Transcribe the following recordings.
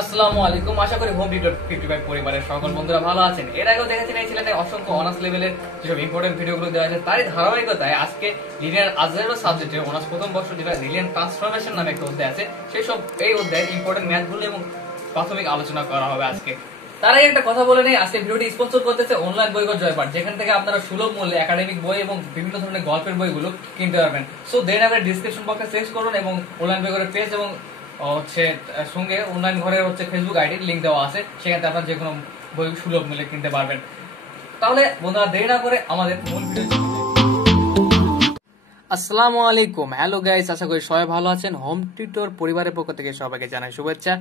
আসসালামু আলাইকুম। আশা করি হোম টিউটর 55 পরিবারের সকল বন্ধুরা ভালো আছেন। এর আগেও দেখেছেন এই চ্যানেলে অসংখ্য অনার্স লেভেলের যেসব ইম্পর্টেন্ট ভিডিওগুলো দেওয়া আছে, তারই ধারাবাহিকতায় আজকে লিনিয়ার অলজেব্রা সাবজেক্টের অনার্স প্রথম বর্ষ যেটা লিনিয়ার ট্রান্সফরমেশন নামে একটা অধ্যায় আছে, সেই সব এই অধ্যায়ের ইম্পর্টেন্ট ম্যাথগুলো এবং প্রাথমিক আলোচনা করা হবে আজকে। তার আগে একটা কথা বলে নেই, আজকে ভিডিওটি স্পন্সর করতেছে অনলাইন বইঘর জয়পাঠ, যেখান থেকে আপনারা সুলভ মূল্যে একাডেমিক বই এবং বিভিন্ন ধরনের গল্পের বইগুলো কিনতে পারবেন। সো দেন আপনি ডিসক্রিপশন বক্সে চেক করুন এবং অনলাইন বইঘরের পেজ এবং সঙ্গে অনলাইন ঘরের ফেসবুক আইডির লিংক দেওয়া আছে, সেখানে আপনারা যে কোনো বই সুলভ মূল্যে কিনতে পারবেন। তাহলে বন্ধুরা দেরি না করে আমাদের মূল ভিডিও। আসসালামু আলাইকুম, হ্যালো গাইস, আশা করি সবাই ভালো আছেন। হোম টিউটর পরিবারের পক্ষ থেকে সবাইকে জানাই শুভেচ্ছা।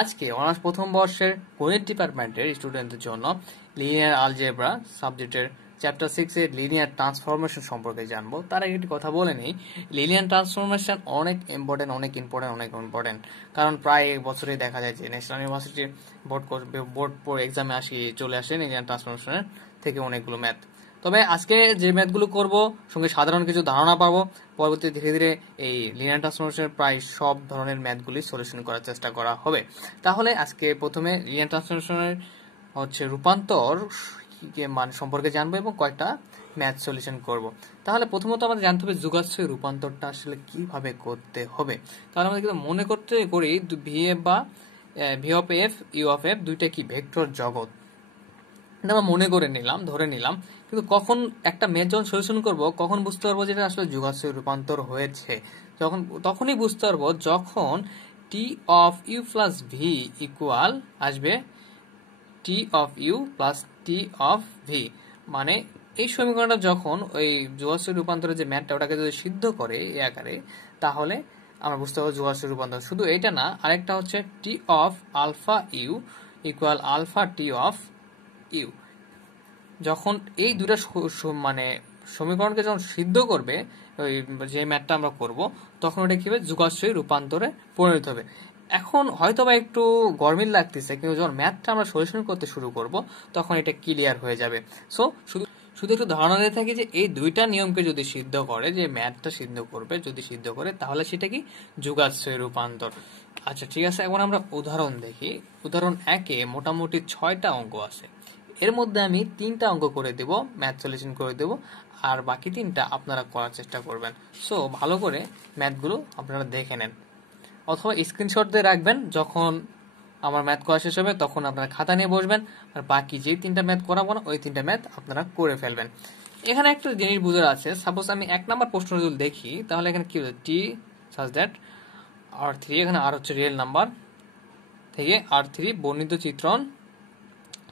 আজকে অনার্স প্রথম বর্ষের গণিত ডিপার্টমেন্টের স্টুডেন্টদের জন্য লিনিয়ার অলজেব্রা সাবজেক্টের চ্যাপ্টার 6 এর লিনিয়ার ট্রান্সফরমেশন সম্পর্কে জানবো। তার আগে একটি কথা বলে নিই, লিনিয়ার ট্রান্সফরমেশন অনেক ইম্পর্টেন্ট, কারণ প্রায় এক বছরেই দেখা যায় যে ন্যাশনাল ইউনিভার্সিটির বোর্ড এক্সামে চলে আসে লিনিয়ার ট্রান্সফরমেশনের থেকে অনেকগুলো ম্যাথ। তবে আজকে যে ম্যাথগুলো করব সঙ্গে সাধারণ কিছু ধারণা পাবো, পরবর্তী ধীরে ধীরে এই লিনিয়ার ট্রান্সফরমেশনের প্রায় সব ধরনের ম্যাথগুলি সলিউশন করার চেষ্টা করা হবে। তাহলে আজকে প্রথমে লিনিয়ার ট্রান্সফরমেশনের রূপান্তর মান সম্পর্কে জানবো এবং কয়েকটা ম্যাথ সলিউশন করব। তাহলে প্রথমত আমাদের জানতে হবে যোগাশ্রয় রূপান্তরটা আসলে কিভাবে করতে হবে। তাহলে আমাদের কিন্তু মনে করতে করি ভি এফ বা V of F U of F দুইটা কি ভেক্টর জগৎ, আমরা মনে করে নিলাম, ধরে নিলাম। কিন্তু কখন একটা ম্যাথ যখন সলিউশন করব, কখন বুঝতে পারবো যেটা আসলে যোগাশ্রয় রূপান্তর হয়েছে? তখনই বুঝতে পারবো যখন T of U plus V equal আসবে T of U plus T of V. মানে এই সমীকরণটা যখন ওই যোগাশ্রয় রূপান্তরের যে ম্যাথটা ওটাকে যদি সিদ্ধ করে এই আকারে, তাহলে আমরা বুঝতে পারবো যোগাশ্রয় রূপান্তর। শুধু এটা না, আরেকটা হচ্ছে T of alpha you equal alpha T of U. যখন এই দুটা মানে সমীকরণকে যখন সিদ্ধ করবে ওই যে ম্যাথটা আমরা করব, তখন ওটা কি হবে যোগাশ্রয় রূপান্তরে পরিণত হবে। এখন হয়তোবা একটু গরমিল লাগতেছে, কিন্তু যখন ম্যাথটা আমরা সলিউশন করতে শুরু করব তখন এটা ক্লিয়ার হয়ে যাবে। সো শুধু একটু ধারণা দিয়ে থাকি যে এই দুইটা নিয়মকে যদি সিদ্ধ করে, যে ম্যাথটা সিদ্ধ করবে যদি সিদ্ধ করে, তাহলে সেটা কি যোগাশ্রয় রূপান্তর। আচ্ছা ঠিক আছে, এখন আমরা উদাহরণ দেখি। উদাহরণ 1-এ মোটামুটি 6টা অঙ্ক আছে। এর মধ্যে আমি 3টা অঙ্ক করে দেব, ম্যাথ সলিউশন করে দেব, আর বাকি 3টা আপনারা করার চেষ্টা করবেন। সো ভালো করে ম্যাথগুলো আপনারা দেখে নেন, অথবা স্ক্রিনশট দিয়ে রাখবেন। যখন আমার ম্যাথ করা শেষ হবে তখন আপনারা খাতা নিয়ে বসবেন, আর বাকি যে 3টা ম্যাথ করাবো না ওই 3টা ম্যাথ আপনারা করে ফেলবেন। এখানে একটা জিনিস বুঝার আছে, সাপোজ আমি 1 নাম্বার প্রশ্ন যদি দেখি, তাহলে এখানে কি হচ্ছে টি সাজ দ্যাট R3, এখানে আর হচ্ছে রিয়েল নাম্বার, থেকে R3 বর্ণিত চিত্রণ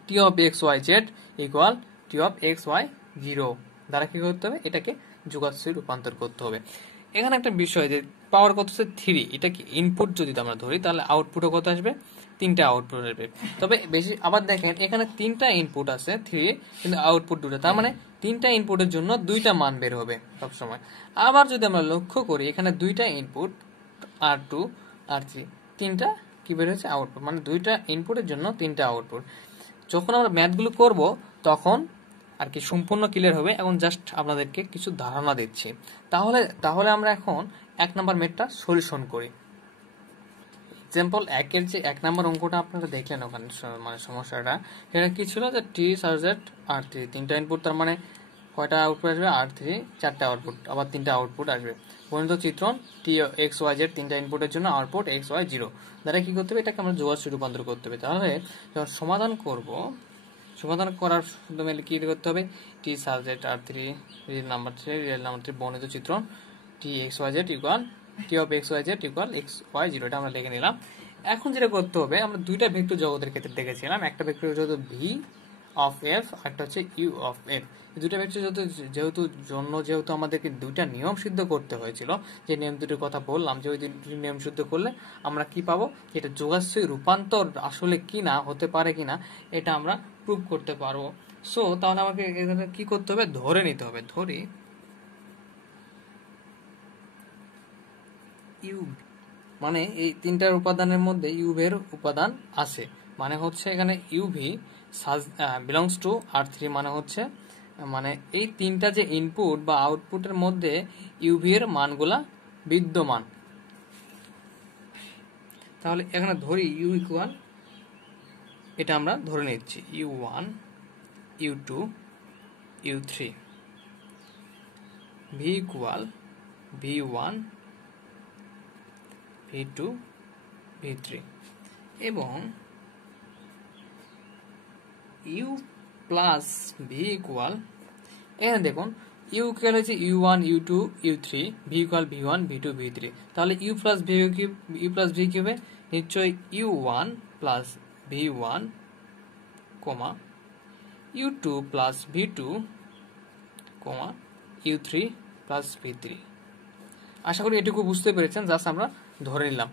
T of X Y Z equal T of X Y zero দ্বারা কি করতে হবে, এটাকে যোগাশ্রয় রূপান্তর করতে হবে। এখানে একটা বিষয় যে পাওয়ার কত হচ্ছে 3, এটা কি ইনপুট যদি আমরা ধরি, তাহলে আউটপুটও কত আসবে, 3টা আউটপুট আসবে। তবে বেশি আবার দেখেন এখানে 3টা ইনপুট আছে 3, কিন্তু আউটপুট 2টা, তার মানে 3টা ইনপুটের জন্য 2টা মান বের হবে সবসময়। আবার যদি আমরা লক্ষ্য করি এখানে 2টা ইনপুট R2 R3, 3টা কি বের হয়েছে আউটপুট, মানে 2টা ইনপুটের জন্য 3টা আউটপুট। যখন আমরা ম্যাথগুলো করব তখন আর কি সম্পূর্ণ ক্লিয়ার হবে। এখন জাস্ট আপনাদেরকে কিছু ধারণা দিচ্ছি। তাহলে আমরা এখন 1 নাম্বার ম্যাথটা সলিউশন করি। এক্সাম্পল 1-এর যে 1 নাম্বার অঙ্কটা আপনারা দেখলেন, ওখানে মানে সমস্যাটা সেটা কি ছিল, যে টি সাবজেক্ট R3 3টা ইনপুট, তার মানে কয়টা আউটপুট আসবে, R3 4টা আউটপুট, আবার 3টা আউটপুট আসবে। বর্ণিত চিত্রণ টি এক্স ওয়াই জেড 3টা ইনপুটের জন্য আউটপুট এক্স ওয়াই জিরো দ্বারা কি করতে হবে, এটাকে আমরা যোগাশ্রয় রূপান্তর করতে হবে। তাহলে যখন সমাধান করব, সমাধান করার মাধ্যমে কি করতে হবে, টি সাবজেক্ট R3 রিয়েল নাম্বার 3 বর্ণিত চিত্রণ T X Y Z equal T of X Y Z equal X Y zero, এটা আমরা লিখে নিলাম। এখন যেটা করতে হবে, আমরা দুইটা ভেক্টর জগতের ক্ষেত্রে দেখেছিলাম, একটা ভেক্টর জগৎ ভি অফ এফ, একটা হচ্ছে ইউ অফ এফ। এই দুটো ভেক্টর যেহেতু আমাদেরকে দুইটা নিয়ম সিদ্ধ করতে হয়েছিল, যে নিয়ম দুটোর কথা বললাম, যে ওই দুটি নিয়ম সিদ্ধ করলে আমরা কি পাবো, এটা যোগাশ্রয় রূপান্তর আসলে কি না হতে পারে কিনা এটা আমরা প্রুভ করতে পারবো। সো তাহলে আমাকে এখানে কি করতে হবে, ধরে নিতে হবে, ধরি ইউ, মানে এই 3টার উপাদানের মধ্যে ইউভি এর উপাদান আছে, মানে হচ্ছে এখানে ইউভি বিলংস টু R3, মানে হচ্ছে মানে এই 3টা যে ইনপুট বা আউটপুটের মধ্যে ইউভি এর মানগুলা বিদ্যমান। তাহলে এখানে ধরি ইউ ইকুয়াল, এটা আমরা ধরে নিচ্ছি u1 u2 u3, v equal v1 v2 v3 এবং u প্লাস v ইকুয়াল, এখানে দেখুন ইউ ইকুয়াল হচ্ছে u1 u2 u3, v equal v1 v2 v3, তাহলে u প্লাস v কি হবে? নিশ্চয়ই u1 প্লাস v1 কমা u2 প্লাস v2 কমা u3 plus v3। আশা করি এটুকু বুঝতে পেরেছেন, জাস্ট আমরা ধরে নিলাম।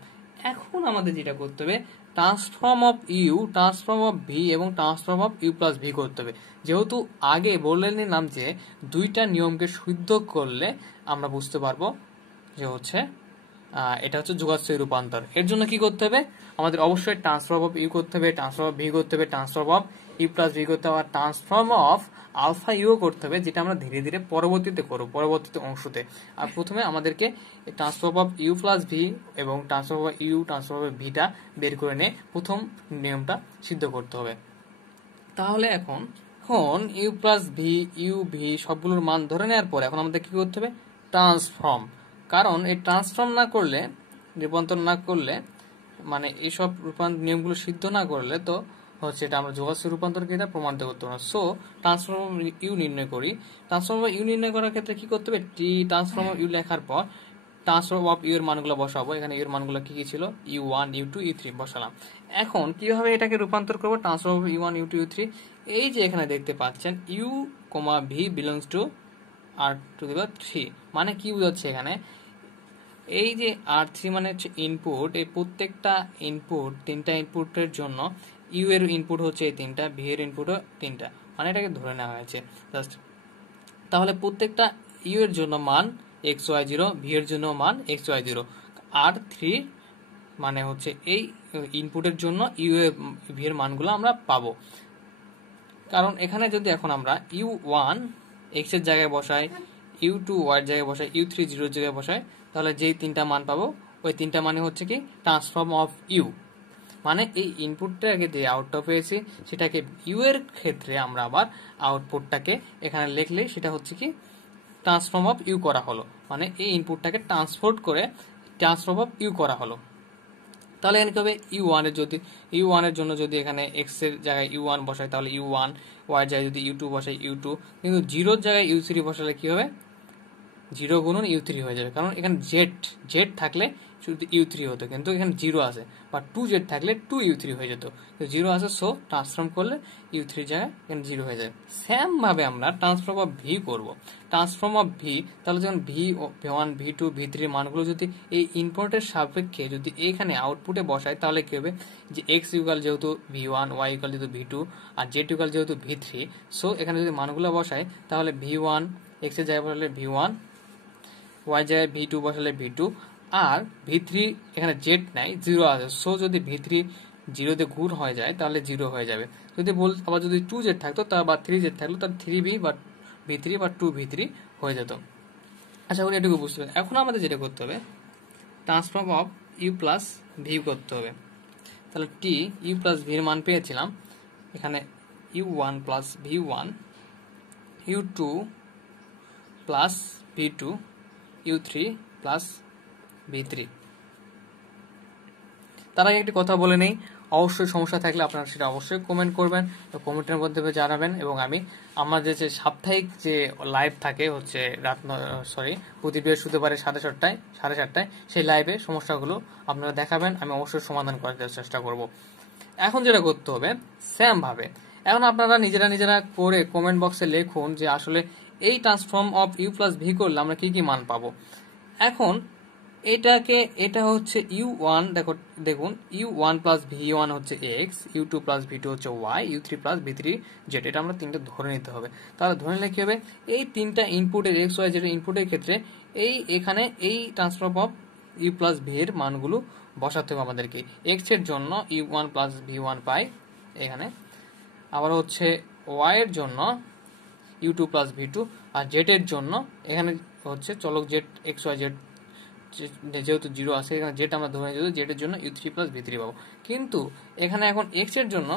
এখন আমাদের যেটা করতে হবে, transform of U, transform of V এবং transform of U plus V করতে হবে। যেহেতু আগে বলে নিলাম যে দুইটা নিয়মকে শুদ্ধ করলে আমরা বুঝতে পারবো যে হচ্ছে এটা হচ্ছে যোগাশ্রয়ী রূপান্তর। এর জন্য কি করতে হবে? আমাদের অবশ্যই ট্রান্সফর্ম অফ ইউ করতে হবে, ট্রান্সফর্ম অফ ভি করতে হবে, transform of U plus V করতে হবে, আর ট্রান্সফর্ম অফ আলফা ইউ করতে হবে, যেটা আমরা ধীরে ধীরে পরবর্তীতে করব, পরবর্তীতে অংশতে। আর প্রথমে আমাদেরকে transform of U plus V এবং transform of U, transform of ভিটা বের করে নিয়ে প্রথম নিয়মটা সিদ্ধ করতে হবে। তাহলে এখন U plus V, U V সবগুলোর মান ধরে নেওয়ার পর এখন আমাদের কি করতে হবে? ট্রান্সফর্ম। কারণ এই ট্রান্সফর্ম না করলে, রূপান্তর না করলে, মানে এইসব নিয়মগুলো সিদ্ধ না করলে তো হচ্ছে এটা আমরা যোগাশ্রয়ী রূপান্তরকে এটা প্রমাণিত করতে পারবো না। সো ট্রান্সফর্ম ইউ নির্ণয় করি। ট্রান্সফর্ম ইউ নির্ণয় করার ক্ষেত্রে কি করতে হবে? টি ট্রান্সফর্ম ইউ লেখার পর ট্রান্সফর্ম অফ ইউ এর মানগুলো বসাবো। এখানে ইউ এর মানগুলো কি কি ছিল? u1 u2 u3 বসালাম। এখন কিভাবে এটাকে রূপান্তর করবো? Transform of u1 u2 u3, এই যে এখানে দেখতে পাচ্ছেন u, v belongs to r⁻3, মানে কি বোঝাচ্ছে এখানে? এই যে r3 মানে হচ্ছে ইনপুট, এই প্রত্যেকটা ইনপুট, তিনটা ইনপুটের জন্য ইউ এর ইনপুট হচ্ছে এই তিনটা, ভি এর ইনপুটও তিনটা, মানে এটাকে ধরে নেওয়া হয়েছে জাস্ট। তাহলে প্রত্যেকটা ইউ এর জন্য মান xy0, ভি এর জন্য মান xy0, r3 মানে হচ্ছে এই ইনপুটের জন্য ইউ এর ভি এর মানগুলো আমরা পাবো। কারণ এখানে যদি এখন আমরা u1 x এর জায়গায় বসাই, u2 y এর জায়গায় বসাই, u3 0 এর জায়গায় বসাই, তাহলে যেই তিনটা মান পাবো ওই তিনটা মানে হচ্ছে কি? Transform of U. মানে এই ইনপুটটাকে যে আউটপুট পেয়েছি সেটাকে ইউ এর ক্ষেত্রে আমরা আবার আউটপুটটাকে এখানে লিখলে সেটা হচ্ছে কি? ট্রান্সফর্ম অফ ইউ করা হলো, মানে এই ইনপুটটাকে ট্রান্সফোর্ট করে ট্রান্সফর্ম অফ ইউ করা হলো। তাহলে এখানে কি হবে? u1 এর জন্য যদি এখানে x এর জায়গায় u1 বসাই তাহলে u1, y এর জায়গায় যদি u2 বসাই u2, কিন্তু 0 এর জায়গায় u3 বসালে কি হবে? 0 গুণন u3 হয়ে যাবে, কারণ এখানে জেড থাকলে শুধু u3 হতো, কিন্তু এখানে 0 আছে, বা 2z থাকলে 2u3 হয়ে যেত, কিন্তু 0 আছে, সো ট্রান্সফর্ম করলে u3 জায়গায় এখানে 0 হয়ে যায়। সেম ভাবে আমরা ট্রান্সফর্ম অফ ভি করব। ট্রান্সফর্ম অফ ভি, তাহলে যখন v1 v2 v3 মানগুলো যদি এই ইনপুটের সাপেক্ষে যদি এখানে আউটপুটে বসাই তাহলে কি হবে? যে x ইকুয়াল যেহেতু v1, y ইকুয়াল যেহেতু v2, আর z ইকুয়াল যেহেতু v3, সো এখানে যদি মানগুলো বসাই তাহলে v1 x এর জায়গায় বসালে v1, y জায়গায় v2 বসালে v2, আর v3 এখানে জেড নাই, 0 আছে, সো যদি v3 0 তে গুণ হয়ে যায় তাহলে 0 হয়ে যাবে। যদি আবার যদি 2z থাকতো বা 3z থাকলো তাহলে 3v বা v3 বা 2v3 হয়ে যেত। আশা করি এটুকু বুঝতে পারবেন। এখন আমাদের যেটা করতে হবে, transform of U plus V করতে হবে। তাহলে টি ইউ প্লাস ভি এর মান পেয়েছিলাম, এখানে u1 plus v1, u2 plus v2, u3 plus v3। তার আগে একটি কথা বলে নেই, অবশ্যই সমস্যা থাকলে আপনারা সেটা অবশ্যই কমেন্ট করবেন, কমেন্টের মধ্যে জানাবেন, এবং আমি আমাদের যে সাপ্তাহিক যে লাইভ থাকে হচ্ছে প্রতি বৃহস্পতিবারে 7:30টায় সেই লাইভে সমস্যাগুলো আপনারা দেখাবেন, আমি অবশ্যই সমাধান করার চেষ্টা করব। এখন যেটা করতে হবে সেম ভাবে, এখন আপনারা নিজেরা করে কমেন্ট বক্সে লিখুন যে আসলে এই transform of U plus V করলে আমরা কি কি মান পাবো। এখন এটা হচ্ছে u1, দেখুন u1 প্লাস v1 হচ্ছে x, u2 প্লাস v2 হচ্ছে y, u3 plus v3 z, এটা আমরা তিনটা ধরে নিতে হবে। তাহলে ধরে নিলে কি হবে? এই তিনটা ইনপুটের x y z ইনপুটের ক্ষেত্রে এখানে এই transform of u plus v এর মানগুলো বসাতে হবে আমাদেরকে। x এর জন্য u1 প্লাস v1 পাই এখানে, আবার হচ্ছে y এর জন্য u2 প্লাস v2, আর z এর জন্য এখানে হচ্ছে চলক z x y z যেহেতু 0 আছে এখানে জেড আমরা ধরে নিয়েছি, জেড এর জন্য u3 প্লাস v3 পাবো। কিন্তু এখানে এখন x এর জন্য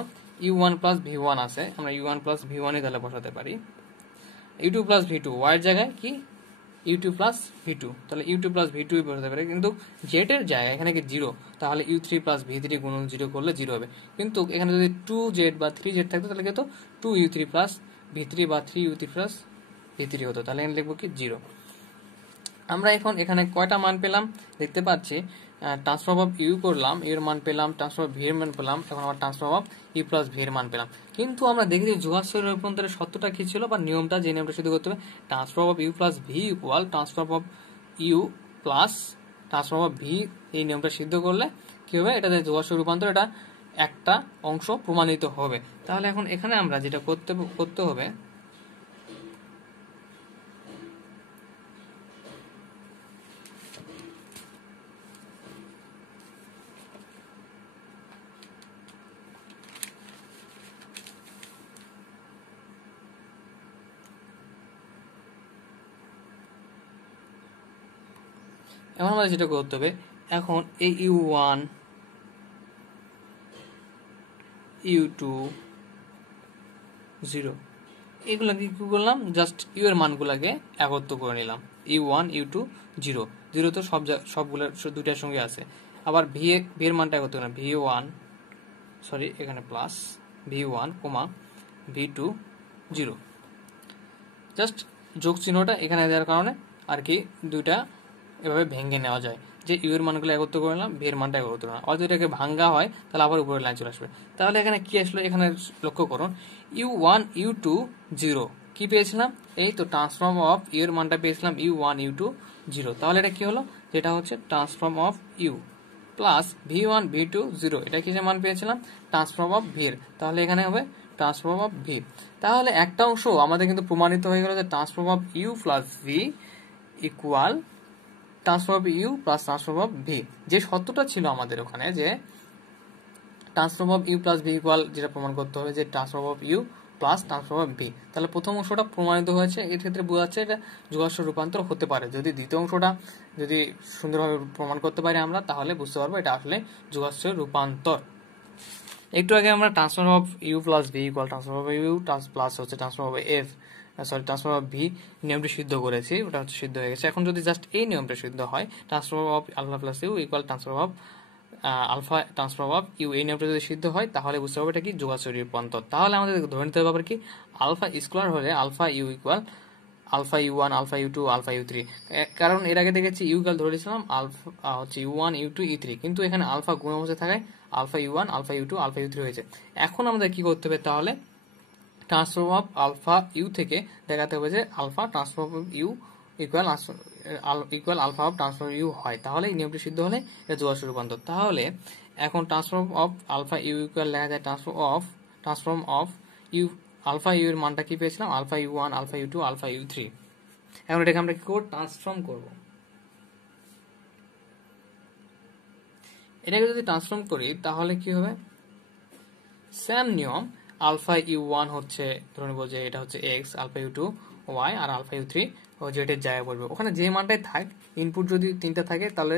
u1 প্লাস v1 আছে, আমরা u1 প্লাস v1 ই তাহলে বসাতে পারি। u2 প্লাস v2 y এর জায়গায় কি u2 প্লাস v2, তাহলে u2 প্লাস v2 বসাতে পারি। কিন্তু জেড এর জায়গায় এখানে কি 0, তাহলে u3 প্লাস v3 গুণন 0 করলে 0 হবে। কিন্তু এখানে যদি 2z বা 3z থাকতো তাহলে কিন্তু 2u3 প্লাস v3 বা 3u3 প্লাস v3 হতো, তাহলে এখানে লিখবো কি 0। আমরা এখন এখানে কয়টা মান পেলাম দেখতে পাচ্ছি, ট্রান্সফর্ম অফ ইউ করলাম, এর মান পেলাম, ট্রান্সফর্ম ভি এর মান পেলাম, এখন আবার transform of U plus V এর মান পেলাম। কিন্তু আমরা দেখি যে যোগাশ্রয় রূপান্তরের সত্যটা কি ছিল বা নিয়মটা, যে নিয়মটা শুধু করতে হবে, transform of U plus V equal transform of U plus transform of V. এই নিয়মটা সিদ্ধ করলে কি হবে, এটা যে যোগাশ্রয় রূপান্তর, এটা একটা অংশ প্রমাণিত হবে। তাহলে এখন এখানে আমরা যেটা করতে হবে, এখন আমাদের যেটা করতে হবে, এখন এই u1 u2 0 এগুলাকে কি করলাম, জাস্ট ইউ এর মানগুলাকে একত্র করে নিলাম। u1 u2 0 0 তো সবগুলোর দুইটার সঙ্গে আছে। আবার ভি এর মানটা একত্র করলাম, v1 সরি এখানে প্লাস v1 v2 0, জাস্ট যোগ চিহ্নটা এখানে দেওয়ার কারণে আর কি দুইটা এভাবে ভেঙে নেওয়া যায়, যে ইউ এর মানগুলো একত্র করে নিলাম, ভি এর মানটা একত্র করলাম। আর যদি এটাকে ভাঙ্গা হয় তাহলে আবার উপরের লাইন চলে আসবে। তাহলে এখানে কি আসলো, এখানে লক্ষ্য করুন u1 u2 0 কি পেয়েছিলাম, এই তো ট্রান্সফর্ম অফ ইউ এর মানটা পেয়েছিলাম u1 u2 0। তাহলে এটা কি হলো, যেটা হচ্ছে transform of U plus v1 v2 0, এটা কিসের মান পেয়েছিলাম, ট্রান্সফর্ম অফ ভি এর। তাহলে এখানে হবে ট্রান্সফর্ম অফ ভি। তাহলে একটা অংশ আমাদের কিন্তু প্রমাণিত হয়ে গেল যে transform of U plus V equal transform of U plus transform of V. যে সত্যটা ছিল আমাদের ওখানে যে transform of U plus V equal, যেটা প্রমাণ করতে হবে যে transform of U plus transform of V. তাহলে প্রথম অংশটা প্রমাণিত হয়েছে, এর ক্ষেত্রে বোঝা যাচ্ছে এটা যোগাশ্রয় রূপান্তর হতে পারে। যদি দ্বিতীয় অংশটা যদি সুন্দরভাবে প্রমাণ করতে পারি আমরা, তাহলে বুঝতে পারবো এটা আসলে যোগাশ্রয় রূপান্তর। একটু আগে আমরা transform of U plus V equal transform of U plus হচ্ছে transform of F transform of V নিয়মটি সিদ্ধ করেছি, ওটা হচ্ছে সিদ্ধ হয়ে গেছে। এখন যদি জাস্ট এই নিয়মটা সিদ্ধ হয়, transform of alpha plus U equal transform of alpha transform of U, এই নিয়মটা যদি সিদ্ধ হয় তাহলে বুঝতে হবে এটা কি যোগাশ্রয় রূপান্তর। তাহলে আমাদের ধরে নিতে হবে কি আলফা স্কোয়ার হলে alpha you equal alpha u1 alpha u2 alpha u3, কারণ এর আগে দেখেছি ইউ ইকুয়াল ধরে নিয়েছিলাম আলফা হচ্ছে u1 u2 u3, কিন্তু এখানে আলফা গুণ অবস্থায় থাকায় alpha u1 alpha u2 alpha u3 হয়েছে। এখন আমাদের কি করতে হবে, তাহলে ট্রান্সফর্ম অফ আলফা ইউ থেকে দেখাতে হবে যে alpha transform of U equal alpha of transform U হয়। তাহলে এই নিয়মটি সিদ্ধ হলে এটা যোগাশ্রয় রূপান্তর। তাহলে এখন transform of alpha you equal লেখা যায় transform of U alpha U এর মানটা কি পেয়েছিলাম, alpha u1 alpha u2 alpha u3। এখন এটাকে আমরা কি করব, ট্রান্সফর্ম করব। এটাকে যদি ট্রান্সফর্ম করি তাহলে কি হবে, সেম নিয়ম, আলফা u1 হচ্ছে ধরে নেব যে এটা হচ্ছে x, আলফা u2 y আর আলফা u3 ও জেড এর জায়গায় পড়বে। ওখানে যে মানটাই থাক, ইনপুট যদি তিনটা থাকে তাহলে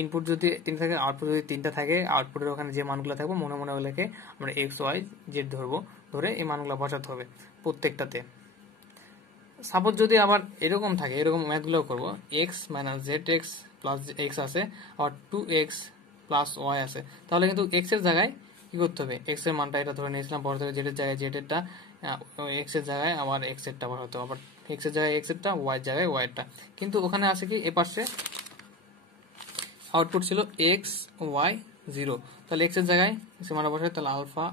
ইনপুট যদি তিনটা থাকে, আউটপুট যদি তিনটা থাকে, আউটপুটের ওখানে যে মানগুলো থাকবে মনে মনে ওগুলোকে আমরা এক্স ওয়াই জেড ধরবো, ধরে এই মানগুলো বসাতে হবে প্রত্যেকটাতে। সাপোজ যদি আবার এরকম থাকে, এরকম ম্যাথগুলো করবো, x minus Z x plus x আছে, আবার 2x প্লাস ওয়াই আছে, তাহলে কিন্তু এক্স এর জায়গায় কি করতে হবে, এক্স এর মানটা এটা ধরে নিয়েছিলাম, পরে জেড এর জায়গায় জেড এরটা, এক্স এর জায়গায় আবার এক্স এরটা বসাতে হবে, আবার এক্স এর জায়গায় এক্স এরটা, ওয়াই এর জায়গায় ওয়াই এরটা। কিন্তু ওখানে আছে কি এ পাশে আউটপুট ছিল এক্স ওয়াই 0, তাহলে এক্স এর জায়গায় মানটা বসাই, তাহলে আলফা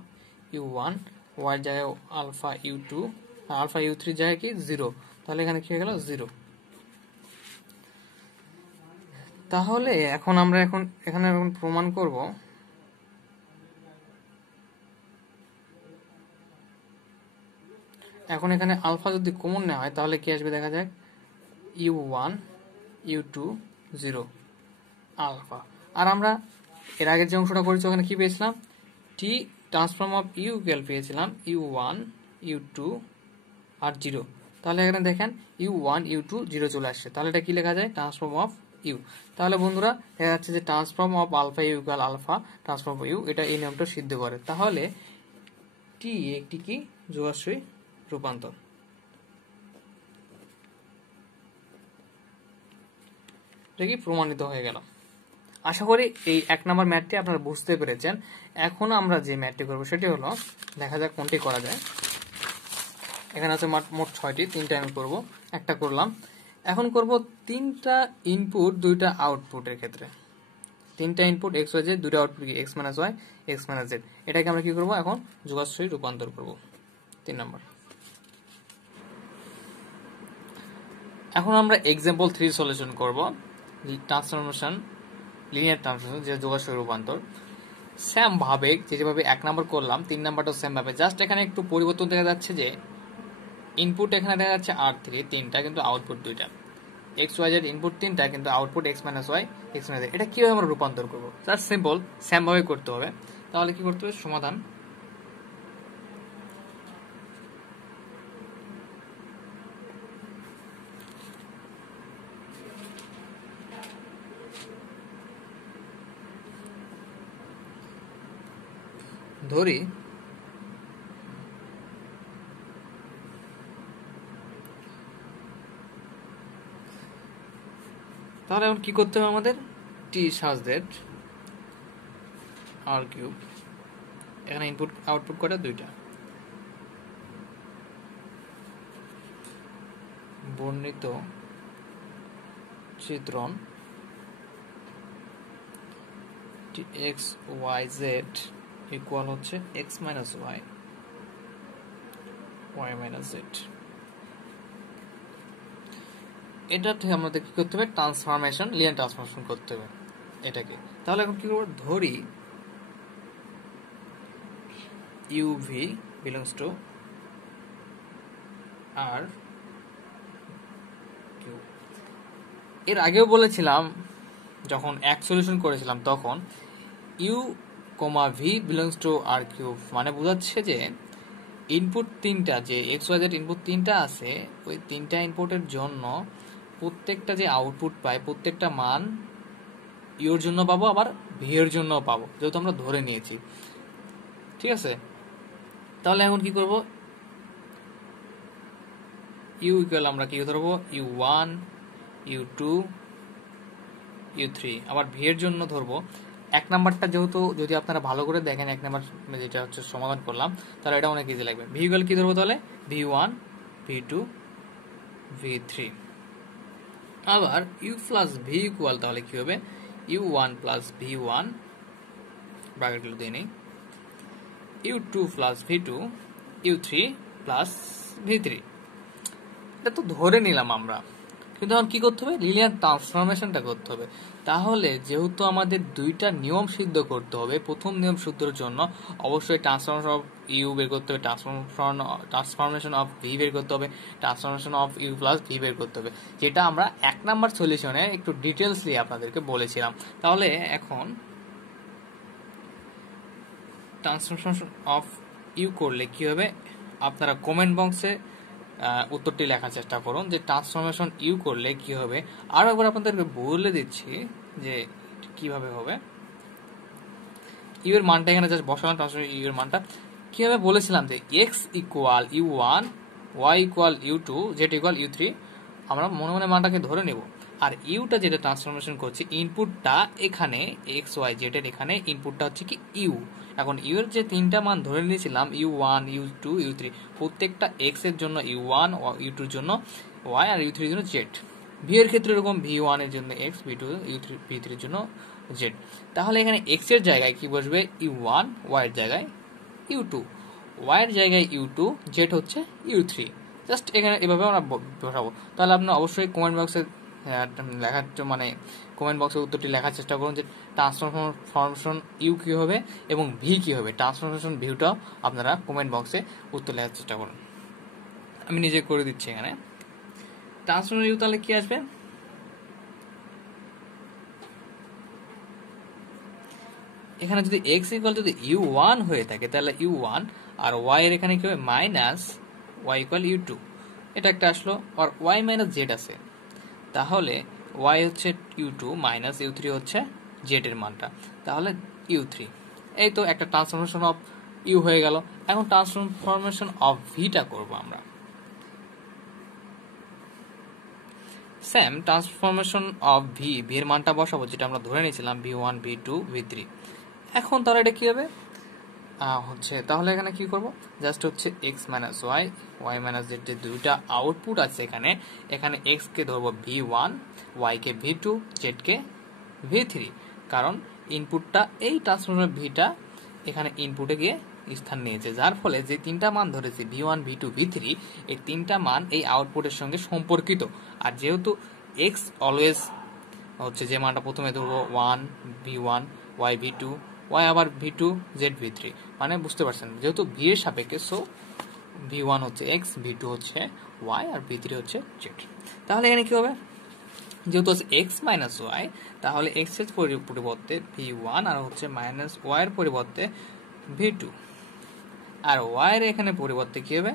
u1, ওয়াই এর জায়গায় আলফা u2, আর আলফা u3 জায়গায় কি 0, তাহলে এখানে কি হয়ে গেল 0। তাহলে এখন আমরা এখানে প্রমাণ করব এখন এখানে আলফা যদি কমন নেওয়া হয় তাহলে কি আসবে দেখা যাক, u1 u2 0 আলফা। আর আমরা এর আগে যে অংশটা করেছি ওখানে কি পেয়েছিলাম, টি ট্রান্সফর্ম অফ ইউ ইকুয়াল পেয়েছিলাম u1 u2 আর 0, তাহলে এখানে দেখেন u1 u2 0 চলে আসছে, তাহলে এটা কি লেখা যায়, ট্রান্সফর্ম অফ ইউ। তাহলে বন্ধুরা দেখা যাচ্ছে যে transform of alpha you equal alpha transform U, এটা এই নিয়মটা সিদ্ধ করে। তাহলে টি একটি কি যোগাশ্রয়ী রূপান্তর। এটা কি প্রমাণিত হয়ে গেল। আশা করি এই 1 নম্বর ম্যাথটি আপনারা বুঝতে পেরেছেন। এখন আমরা যে ম্যাথটি করব সেটি হলো, দেখা যাক কোনটি করা যায়। এখানে আছে মোট 6টি, 3টা আমি করব, একটা করলাম। এখন করব 3টা ইনপুট 2টা আউটপুটের ক্ষেত্রে। 3টা ইনপুট এক্স ওয়াই জেড, 2টা আউটপুট কি X minus Y, X minus Z. এটাকে আমরা কি করব এখন যোগাশ্রয়ী রূপান্তর করব। 3 নম্বর। এখন আমরা এক্সাম্পল 3 সলিউশন করব, ট্রান্সফরমেশন, লিনিয়ার ট্রান্সফরমেশন, যে যোগাশ্রয়ী রূপান্তর। সেম ভাবে যেভাবে 1 নম্বর করলাম 3 নম্বরটাও সেম ভাবে, জাস্ট এখানে একটু পরিবর্তন দেখা যাচ্ছে যে ইনপুট এখানে দেখা যাচ্ছে R3 3টা, কিন্তু আউটপুট 2টা। এক্স ওয়াই জেড ইনপুট 3টা, কিন্তু output X minus Y, X minus Z. এটা কিভাবে আমরা রূপান্তর করবো? জাস্ট সিম্পল, সেম ভাবে করতে হবে। তাহলে কি করতে হবে? সমাধান। ধরি তাহলে এখন কি করতে হবে আমাদের? T such that R cube, এখানে ইনপুট আউটপুট কটা? 2টা। বর্ণিত চিত্রণ T X Y Z equal হচ্ছে X minus Y, Y minus Z. এটা থেকে আমাদের কি করতে হবে? ট্রান্সফরমেশন, লিনিয়ার ট্রান্সফরমেশন করতে হবে এটাকে। তাহলে এখন কি করব? ধরি uv belongs to r cube. এর আগেও বলেছিলাম যখন এক সলিউশন করেছিলাম তখন u, v belongs to r cube, মানে বোঝাচ্ছে যে ইনপুট 3টা, যে এক্স ওয়াই জেড ইনপুট 3টা আছে, ওই 3টা ইনপুটের জন্য প্রত্যেকটা যে আউটপুট পাই, প্রত্যেকটা মান ইউর জন্য পাবো, আবার ভি এর জন্য পাবো, যেহেতু আমরা ধরে নিয়েছি। ঠিক আছে, তাহলে এখন কি করব? ইউ ইকুয়াল আমরা কি ধরবো? u1, u2, u3, আবার ভি এর জন্য ধরবো 1 নাম্বারটা। যেহেতু যদি আপনারা ভালো করে দেখেন 1 নাম্বার যেটা হচ্ছে সমাধান করলাম, তাহলে এটা অনেক ইজি লাগবে। ভি ইকুয়াল কি ধরবো তাহলে? v1, v2, v3। আবার u প্লাস ভি ইকুয়াল তাহলে কি হবে? u1 প্লাস v1 ব্র্যাকেটগুলো দিয়ে নেই, u2 plus v2, u3 plus v3। এটা তো ধরে নিলাম আমরা, কিন্তু এখন কি করতে হবে? লিনিয়ার ট্রান্সফরমেশনটা করতে হবে। তাহলে যেহেতু আমাদের 2টা নিয়ম সিদ্ধ করতে হবে, প্রথম নিয়ম সিদ্ধর জন্য অবশ্যই ট্রান্সফরমেশন অফ ইউ বের করতে হবে, ট্রান্সফরমেশন অফ ভি বের করতে হবে, transformation of U plus V বের করতে হবে, যেটা আমরা 1 নাম্বার সলিউশনে একটু ডিটেলসলি আপনাদেরকে বলেছিলাম। তাহলে এখন ট্রান্সফরমেশন অফ ইউ করলে কি হবে? আপনারা কমেন্ট বক্সে উত্তরটি লেখার চেষ্টা করুন যে ট্রান্সফরমেশন ইউ করলে কি হবে। আরো একবার আপনাদেরকে বলে দিচ্ছি যে কিভাবে হবে। ইউ এর মানটা এখানে জাস্ট বসালাম, ট্রান্সফরমেশন ইউ এর মানটা কিভাবে বলেছিলাম যে X equal u1, Y equal u2, Z equal u3। আমরা মনে মনে মানটাকে ধরে নেব, আর ইউটা যেটা ট্রান্সফরমেশন করছি, ইনপুটটা এখানে এক্স ওয়াই জেড এর, এখানে ইনপুটটা হচ্ছে কি ইউ। এখন ইউ এর যে 3টা মান ধরে নিয়েছিলাম, u1, u2, u3, প্রত্যেকটা এক্স এর জন্য u1, u2 এর জন্য ওয়াই, আর u3 এর জন্য জেড। ভি এর ক্ষেত্রে এরকম v1 এর জন্য এক্স, v2, v3 এর জন্য জেড। তাহলে এখানে এক্স এর জায়গায় কি বসবে? u1, ওয়াই এর জায়গায় u2, ওয়াই এর জায়গায় u2, জেড হচ্ছে u3। জাস্ট এখানে এভাবে আমরা বসাবো। তাহলে আপনারা অবশ্যই কমেন্ট বক্সে লেখার মানে কমেন্ট বক্সে উত্তরটি লেখার চেষ্টা করুন যে ট্রান্সফরমেশন ইউ কি হবে এবং ভি কি হবে। ট্রান্সফরমেশন ভিউটাও আপনারা কমেন্ট বক্সে উত্তর লেখার চেষ্টা করুন। আমি নিজে করে দিচ্ছি। এখানে ট্রান্সফরমেশন ইউ তাহলে কি আসবে? এখানে যদি এক্স ইকুয়াল যদি u1 হয়ে থাকে তাহলে u1, আর ওয়াই এর এখানে কি হবে? মাইনাস ওয়াই ইকুয়াল u2, এটা একটা আসলো। আর ওয়াই মাইনাস জেড আছে, তাহলে ওয়াই হচ্ছে u2 মাইনাস u3 হচ্ছে জেড এর মানটা, তাহলে u3। এই তো একটা ট্রান্সফরমেশন অফ ইউ হয়ে গেল। এখন ট্রান্সফরমেশন অফ ভিটা করব আমরা। সেম ট্রান্সফরমেশন অফ ভি এর মানটা বসাবো, যেটা আমরা ধরে নিয়েছিলাম v1 v2 v3। এখন তাহলে এটা কি হবে তাহলে এখানে কি করব, জাস্ট হচ্ছে x minus Y, Y minus Z, যে দুইটা আউটপুট আছে এখানে, এখানে x কে ধরবো v1, y কে v2, z কে v3, কারণ ইনপুটটা এই ট্রান্সফরমেশন ভিটা এখানে ইনপুটে গিয়ে স্থান নিয়েছে, যার ফলে যে তিনটা মান ধরেছে v1 v2 v3, এই তিনটা মান এই আউটপুটের সঙ্গে সম্পর্কিত। আর যেহেতু x অলওয়েজ হচ্ছে যে মানটা প্রথমে ধরবো 1 v1, y v2, y আবার v2, z v3, মানে বুঝতে পারছেন যেহেতু v এর সাপেক্ষে, সো v1 হচ্ছে x, v2 হচ্ছে y আর v3 হচ্ছে z। তাহলে এখানে কি হবে, যেহেতু হচ্ছে x মাইনাস ওয়াই, তাহলে x এর পরিবর্তে v1 আর হচ্ছে মাইনাস ওয়াই এর পরিবর্তে v2, আর y এর এখানে পরিবর্তে কি হবে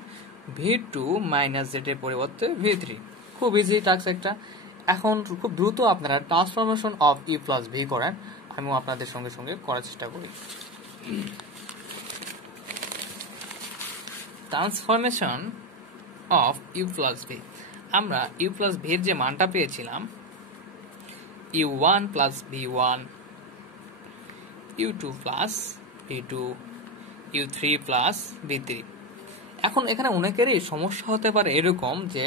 v2 মাইনাস z এর পরিবর্তে v3। খুব ইজি টাস্ক একটা। এখন খুব দ্রুত আপনারা transformation of U plus V করেন, আমিও আপনাদের সঙ্গে সঙ্গে করার চেষ্টা করি। Transformation of U plus V, আমরা ইউ প্লাস ভি এর যে মানটা পেয়েছিলাম u1 plus v1, u2 plus v2, u3 plus v3। এখন এখানে অনেকেরই সমস্যা হতে পারে এরকম যে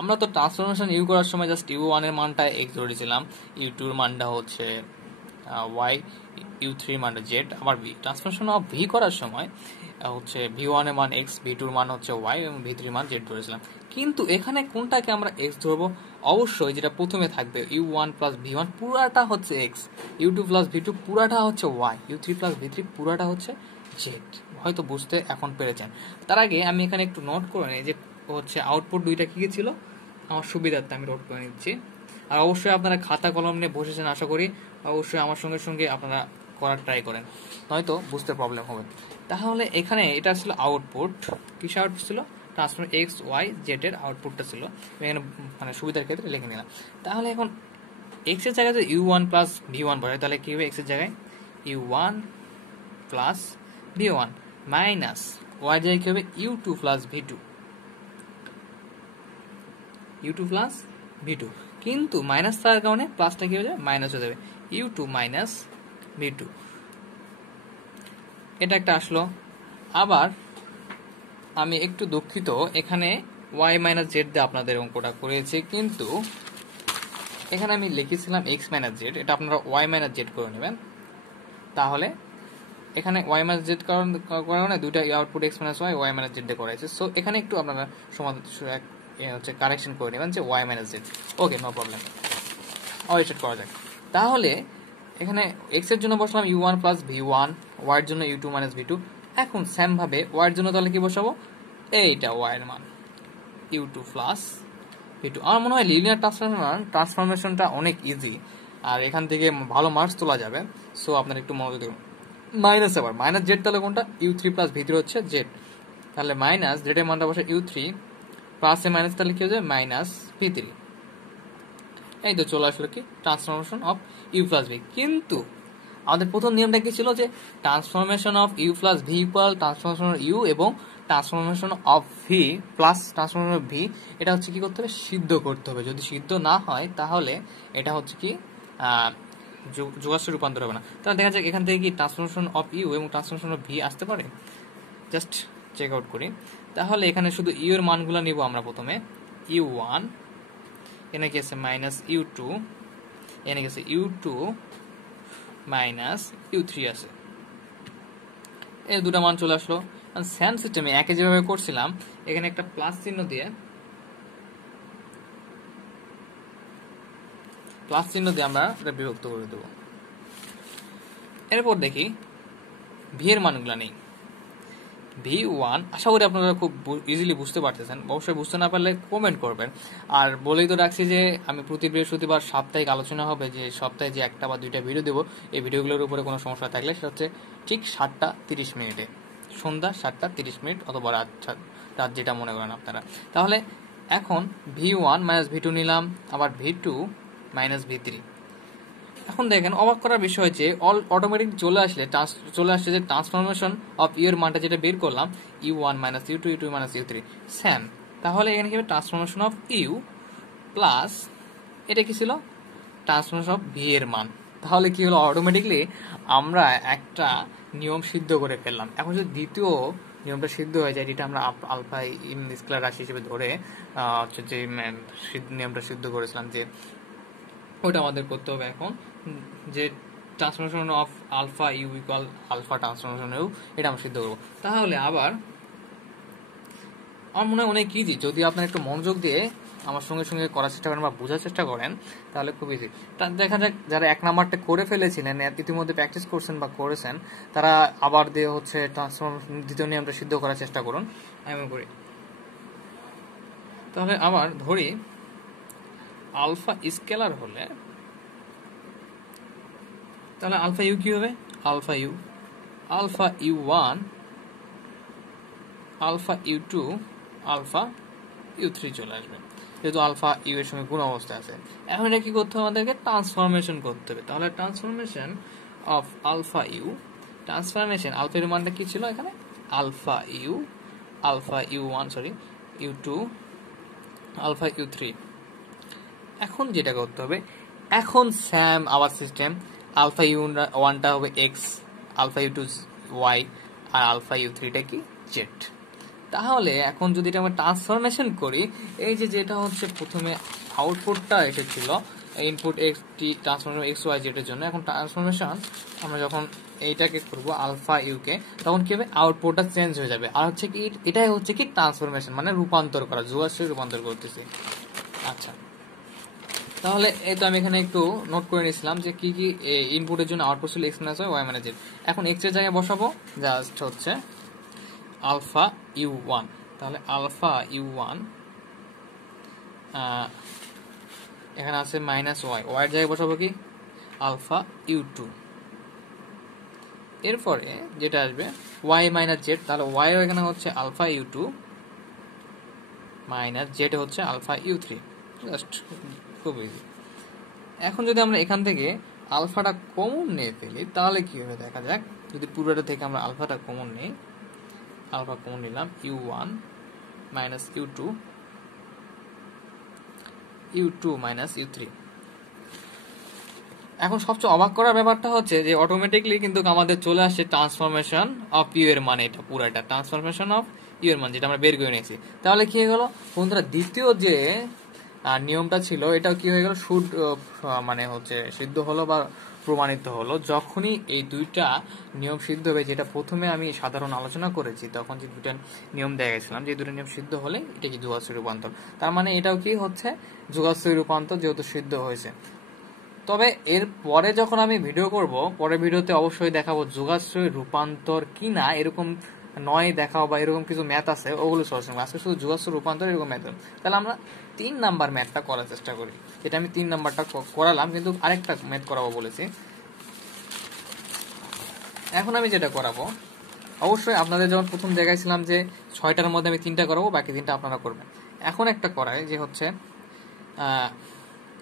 আমরা তো ট্রান্সফরমেশন ইউ করার সময় জাস্ট u1 এর মানটা x ধরেছিলাম, u2 এর মানটা হচ্ছে y, u3 এর মানটা z, আবার ট্রান্সফরমেশন অফ ভি করার সময় হচ্ছে v1 এর মান x, v2 এর মান হচ্ছে y এবং v3 এর মান z ধরেছিলাম। কিন্তু এখানে কোনটাকে আমরা x ধরবো, অবশ্যই যেটা প্রথমে থাকবে u1 প্লাস v1 পুরাটা হচ্ছে x, u2 প্লাস v2 পুরাটা হচ্ছে y, u3 প্লাস v3 পুরাটা হচ্ছে z। হয়তো বুঝতে এখন পেরেছেন। তার আগে আমি এখানে একটু নোট করে নিই যে হচ্ছে আউটপুট দুইটা কি ছিল, আমার সুবিধার্থে আমি নোট করে নিচ্ছি। আর অবশ্যই আপনারা খাতা কলম নিয়ে বসেছেন আশা করি, অবশ্যই আমার সঙ্গে সঙ্গে আপনারা করার ট্রাই করেন, নয়তো বুঝতে প্রবলেম হবে। তাহলে এখানে এটা ছিল আউটপুট, কিসের আউটপুট ছিল, ট্রান্সফর্ম এক্স ওয়াই জেড এর আউটপুটটা ছিল, এখানে মানে সুবিধার ক্ষেত্রে লিখে নিলাম। তাহলে এখন এক্স এর জায়গায় u1 প্লাস v1 বসাই, তাহলে কি হবে, এক্স এর জায়গায় u1 plus v1 minus Y জায়গায় কি হবে u2 plus v2, u2 plus v2, কিন্তু মাইনাস থাকার কারণে প্লাসটা কি হয়ে যাবে, মাইনাস হয়ে যাবে, u2 মাইনাস v2। এটা একটা আসলো। আবার আমি একটু দুঃখিত, এখানে y মাইনাস জেড দিয়ে আপনাদের অঙ্কটা করেছি, কিন্তু এখানে আমি লিখেছিলাম x মাইনাস জেড, এটা আপনারা y মাইনাস জেড করে নেবেন। তাহলে এখানে y মাইনাস জেড কারণে দুইটা output x minus y minus Z দিয়ে করেছে, সো এখানে একটু আপনারা সমাধান হচ্ছে কারেকশন করে নেবেন যে y মাইনাস জেড। ওকে, নো প্রবলেম, ওয়েট করা যাক। তাহলে এখানে x এর জন্য বসালাম u1 প্লাস v1, y এর জন্য u2 মাইনাস v2। এখন সেম ভাবে y এর জন্য তাহলে কি বসাবো, এইটা y এর মান u2 প্লাস v2। আমার মনে হয় লিনিয়ার ট্রান্সফরমেশনটা অনেক ইজি, আর এখান থেকে ভালো মার্কস তোলা যাবে, সো আপনারা একটু মনোযোগ দিন। মাইনাস আবার মাইনাস জেড, তাহলে কোনটা, u3 প্লাস v3 হচ্ছে জেড, তাহলে মাইনাস জেড এর মানটা বসে u3 প্লাস এ মাইনাস, তাহলে কি হয়ে যাবে মাইনাস v3। এই তো চলে আসলো কি transformation of U plus V. কিন্তু আমাদের প্রথম নিয়মটা কি ছিল যে transformation of U plus V equal transformation of U এবং transformation of V plus transformation of V, এটা হচ্ছে কি করতে হবে, সিদ্ধ করতে হবে। যদি সিদ্ধ না হয় তাহলে এটা হচ্ছে কি যোগাশ্য রূপান্তর হবে না। তাহলে দেখা যাক এখান থেকে কি ট্রান্সফরমেশন অফ ইউ এবং ট্রান্সফরমেশন অফ ভি আসতে পারে, জাস্ট চেক আউট করি। তাহলে এখানে শুধু ইউ এর মানগুলো নিব আমরা প্রথমে, u1 এনে কি আছে মাইনাস u2, এনে গেছে u2 মাইনাস u3 আছে, এই দুটো মান চলে আসলো। সেম সিস্টেমে একে যেভাবে করছিলাম, এখানে একটা প্লাস চিহ্ন দিয়ে আমরা বিভক্ত করে দেব। এরপর দেখি ভি এর মানগুলো নেই। v1 আশা করি আপনারা খুব ইজিলি বুঝতে পারতেছেন, অবশ্যই বুঝতে না পারলে কমেন্ট করবেন। আর বলেই তো রাখছি যে আমি প্রতি বৃহস্পতিবার সাপ্তাহিক আলোচনা হবে, যে সপ্তাহে যে একটা বা দুইটা ভিডিও দেবো, এই ভিডিওগুলোর উপরে কোনো সমস্যা থাকলে সেটা হচ্ছে ঠিক 7টা 30 মিনিটে, সন্ধ্যা 7টা 30 মিনিট অথবা রাত যেটা মনে করেন আপনারা। তাহলে এখন v1 মাইনাস v2 নিলাম, আবার v2 মাইনাস ভি3। এখন দেখেন অবাক করার বিষয় যে অটোমেটিক চলে আসছে যে ট্রান্সফরমেশন অফ ইউ এর মানটা যেটা বের করলাম, u1 minus u2 u2 minus u3 Sam. তাহলে এখানে কি হবে ট্রান্সফরমেশন অফ ইউ প্লাস এটা কি ছিল ট্রান্সফরমেশন অফ ভি এর মান। তাহলে কি হলো অটোমেটিকলি আমরা একটা নিয়ম সিদ্ধ করে ফেললাম। এখন যদি দ্বিতীয় নিয়মটা সিদ্ধ হয়ে যায়, যেটা আমরা আলফা ইন স্কেলার রাশি হিসেবে ধরে হচ্ছে যে নিয়মটা সিদ্ধ করেছিলাম, যে ওটা আমাদের করতে হবে এখন, যে transformation of alpha you equal alpha transformation U, এটা আমরা সিদ্ধ করবো। তাহলে আবার আমার মনে হয় অনেক ইজি, যদি আপনার একটু মনোযোগ দিয়ে আমার সঙ্গে সঙ্গে করার চেষ্টা করেন বা বোঝার চেষ্টা করেন তাহলে খুব ইজি। দেখা যাক যারা 1 নাম্বারটা করে ফেলেছিলেন, ইতিমধ্যে প্র্যাকটিস করছেন বা করেছেন, তারা আবার দিয়ে হচ্ছে ট্রান্সফরমেশন দ্বিতীয় নিয়মটা সিদ্ধ করার চেষ্টা করুন। আমি করি তাহলে আবার ধরি আলফা স্কেলার হলে তাহলে আলফা ইউ কি হবে, আলফা ইউ1 আলফা ইউ2 আলফা ইউ3 চলে আসবে, যেহেতু আলফা ইউ এর সঙ্গে গুণ অবস্থায় আছে। এখন এটা কি করতে হবে, আমাদেরকে ট্রান্সফরমেশন করতে হবে। তাহলে ট্রান্সফরমেশন অফ আলফা আলফা এর মানটা কি ছিল এখানে, আলফা ইউ1 ইউ2 আলফা ইউ3। এখন যেটা করতে হবে, এখন স্যাম আবার সিস্টেম, আলফা ইউ1টা হবে এক্স, আলফা ইউ2 ওয়াই, আর আলফা ইউ3টা কি জেড। তাহলে এখন যদি এটা আমরা ট্রান্সফরমেশন করি, এই যেটা হচ্ছে প্রথমে আউটপুটটা এসেছিল ইনপুট এক্স টি ট্রান্সফরমেশন এক্স ওয়াই জেড এর জন্য, এখন ট্রান্সফরমেশন আমরা যখন এইটাকে করবো আলফা ইউকে, তখন কি হবে আউটপুটটা চেঞ্জ হয়ে যাবে। আর হচ্ছে কি এটাই হচ্ছে কি ট্রান্সফরমেশন, মানে রূপান্তর করা, যোগাশ্রয় রূপান্তর করতেছি। আচ্ছা, তাহলে এই তো আমি এখানে একটু নোট করে নিয়েছিলাম যে কি কি ইনপুটের জন্য আউটপুট ছিল X minus Y minus Z. এখন এক্স এর জায়গায় বসাবো জাস্ট হচ্ছে আলফা ইউ1, তাহলে আলফা ইউ1 এখানে আছে মাইনাস ওয়াই, ওয়াইয়ের জায়গায় বসাবো কি আলফা ইউ2। এরপরে যেটা আসবে ওয়াই মাইনাস জেড, তাহলে ওয়াই এখানে হচ্ছে আলফা ইউ2 মাইনাস জেড হচ্ছে আলফা ইউ3। জাস্ট খুব ইজি। এখন যদি আমরা এখান থেকে আলফাটা কমন নিয়ে ফেলি তাহলে কি হবে দেখা যাক। যদি পুরোটা থেকে আমরা আলফাটা কমন নিই, আলফা কমন নিলাম ইউ1 মাইনাস ইউ2 মাইনাস ইউ3। এখন সবচেয়ে অবাক করার ব্যাপারটা হচ্ছে যে অটোমেটিকলি কিন্তু আমাদের চলে আসছে ট্রান্সফরমেশন অফ ইউ এর মান, এটা পুরোটা ট্রান্সফরমেশন অফ ইউ এর মান যেটা আমরা বের করে নিয়েছি। তাহলে কি হয়ে গেল বন্ধুরা, দ্বিতীয় যে নিয়মটা ছিল এটাও কি হয়ে গেল, মানে হচ্ছে সিদ্ধ হলো বা প্রমাণিত হলো যখনই এই দুইটা নিয়ম সিদ্ধ হবে। যেটা প্রথমে আমি সাধারণ আলোচনা করেছি, তখন যে দুইটা নিয়ম দেখা গেছিলাম যে দুটো নিয়ম সিদ্ধ হলে এটা কি যোগাশ্রয় রূপান্তর, তার মানে এটাও কি হচ্ছে যোগাশ্রয় রূপান্তর যেহেতু সিদ্ধ হয়েছে। তবে এর পরে যখন আমি ভিডিও করব, পরের ভিডিওতে অবশ্যই দেখাবো যোগাশ্রয় রূপান্তর কি না এরকম নয় দেখাও বা এরকম কিছু ম্যাথ আছে ওগুলো সরাসরি, আজকে শুধু যোগাশ্রয় রূপান্তর এরকম ম্যাথ। তাহলে আমরা 3 নাম্বার ম্যাথটা করার চেষ্টা করি। এটা আমি 3 নাম্বারটা করালাম, কিন্তু আরেকটা ম্যাথ করাবো বলেছি। এখন আমি যেটা করাবো, অবশ্যই আপনাদের যখন প্রথম জায়গায় ছিলাম যে 6টার মধ্যে আমি 3টা করাবো, বাকি 3টা আপনারা করবেন। এখন একটা করাই যে হচ্ছে